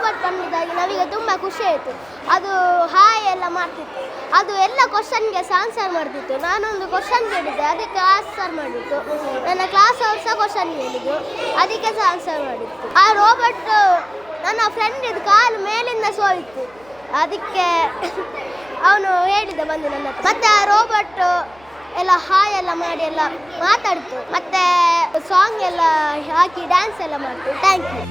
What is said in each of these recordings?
Robot ಬಂದಿದ್ದಾಗಿ ನಾವೀಗ ತುಂಬ ಖುಷಿ ಆಯಿತು. ಅದು ಹಾಯ್ ಎಲ್ಲ ಮಾಡ್ತಿತ್ತು, ಅದು ಎಲ್ಲ ಕ್ವಶನ್ಗೆ ಆನ್ಸರ್ ಮಾಡ್ತಿತ್ತು. ನಾನೊಂದು ಕ್ವಶನ್ ಕೇಳಿದ್ದೆ, ಅದಕ್ಕೆ ಆನ್ಸರ್ ಮಾಡಿತ್ತು. ನನ್ನ ಕ್ಲಾಸ್ ಅವ್ರು ಸಹ ಕ್ವಶನ್ ಕೇಳಿದ್ದು, ಅದಕ್ಕೆ ಸಹ ಆನ್ಸರ್ ಮಾಡಿತ್ತು. ಆ ರೋಬೋಟ್ ನನ್ನ ಫ್ರೆಂಡ್ ಇದು ಕಾಲು ಮೇಲಿಂದ ಸೋಲಿತ್ತು, ಅದಕ್ಕೆ ಅವನು ಹೇಳಿದ್ದ ಬಂದು ನನ್ನ ಹತ್ರ. ಮತ್ತು ಆ ರೋಬೋಟ್ ಎಲ್ಲ ಹಾಯ್ ಎಲ್ಲ ಮಾಡಿ ಎಲ್ಲ ಮಾತಾಡ್ತು, ಮತ್ತು ಸಾಂಗ್ ಎಲ್ಲ ಹಾಕಿ ಡ್ಯಾನ್ಸ್ ಎಲ್ಲ ಮಾಡ್ತು. Thank you.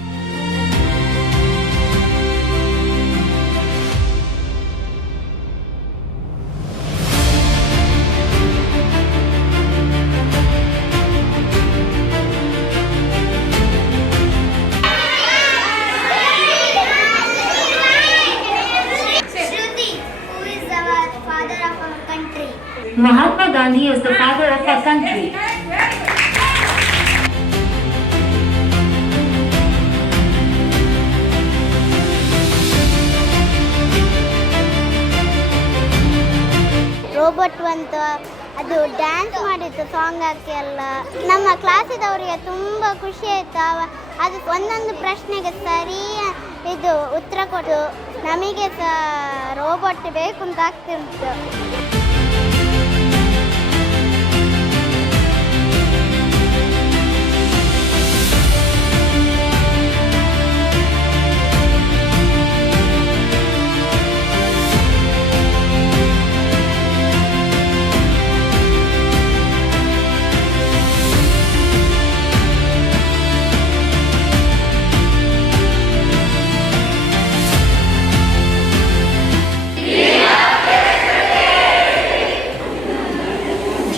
Mahatma Gandhi is the father of our country. Robot ಬಂತು, ಅದು ಡ್ಯಾನ್ಸ್ ಮಾಡಿತ್ತು ಸಾಂಗ್ ಹಾಕಿ ಎಲ್ಲ. ನಮ್ಮ ಕ್ಲಾಸಿದವರಿಗೆ ತುಂಬ ಖುಷಿ ಆಯಿತು. ಅದು ಒಂದೊಂದು ಪ್ರಶ್ನೆಗೆ ಸರಿ ಇದು ಉತ್ತರ ಕೊಟ್ಟು ನಮಗೆ ಸಹ ರೋಬೋಟ್ ಬೇಕು ಅಂತ ಆಗ್ತಿತ್ತು.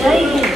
Jai Hind.